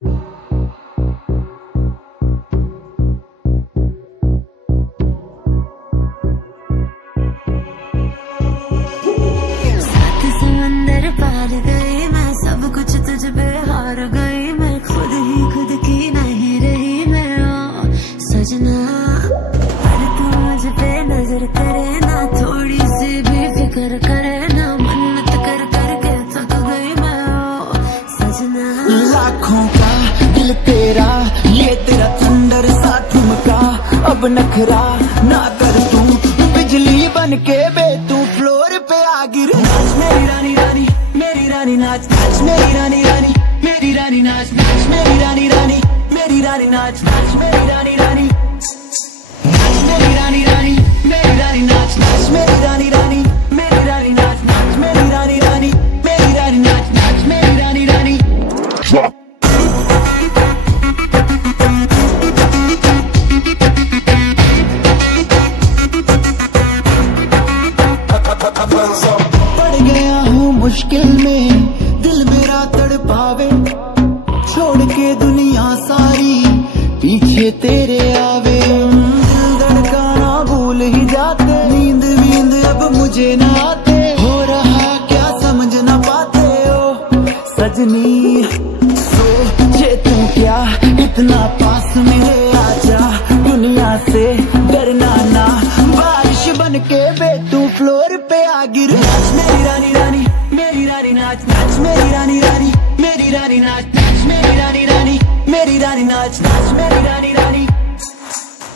सात समंदर पार गई मैं, सब कुछ तुझ पे हार गई मैं, खुद ही खुद की नहीं रही मैं ओ सजना। पर तू मुझ पे नजर करे ना, थोड़ी सी भी फिक्र करे ना, मन्नत कर करके थक गई मैं ओ सजना। लाखों का दिल तेरा, ये तेरा थंडर सा ठुमका, अब नखरा ना कर तू, बिजली बन के बे तू फ्लोर पे आ गिर। नाच मेरी रानी रानी, मेरी रानी नाच, नाच मेरी रानी रानी, मेरी रानी नाच, नाच मेरी रानी रानी, मेरी रानी नाच, नाच मेरी रानी रानी, नाच मेरी रानी रानी, मेरी रानी नाच, नाच मेरी रानी रानी, मेरी रानी नाच, नाच मेरी रानी रानी, मेरी रानी नाच, नाच मेरी रानी रानी। पड़ गया हूँ मुश्किल में, दिल मेरा तड़पावे, छोड़ के दुनिया सारी पीछे तेरे आवे। दिल धड़काना भूल ही जाते, नींद वींद अब मुझे न आते, हो रहा क्या समझ न पाते हो सजनी। सोचे तू क्या इतना पास मेरे आजा, दुनिया से डरना ना, बारिश बन के बे तू फ्लोर पे आ गिर। नाच मेरी रानी रानी, मेरी रानी नाच, नाच मेरी रानी रानी, मेरी रानी नाच, नाच मेरी रानी रानी, मेरी रानी नाच, नाच मेरी रानी रानी,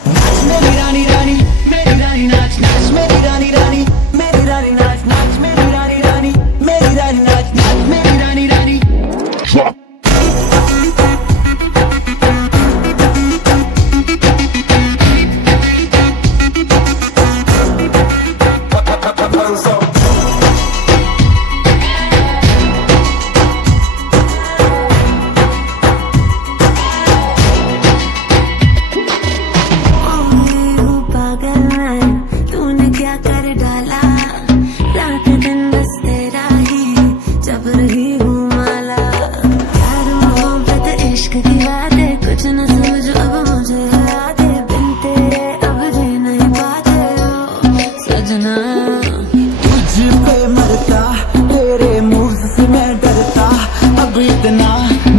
नाच मेरी रानी रानी, मेरी रानी नाच, नाच मेरी रानी रानी, मेरी रानी नाच, नाच मेरी रानी रानी, मेरी रानी नाच, नाच मेरी रानी रानी। तूने क्या कर डाला, रात दिन बस तेरा ही जब रही हूँ माला। प्यार मोहब्बत इश्क की बातें कुछ न समझ अब मुझे याद है, बिन तेरे अब जी नहीं पाते हो सजना। तुझ पे मरता, तेरे मूव्स से मैं डरता, अब इतना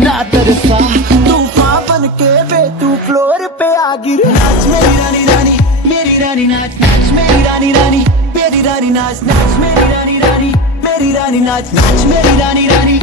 ना तरसा, तूफान बन के बे तू फ्लोर पे आ गिर। नाच मेरी रानी रानी, मेरी रानी नाच, नाच मेरी रानी रानी, मेरी रानी नाच, नाच मेरी रानी रानी, मेरी रानी नाच, नाच मेरी रानी रानी।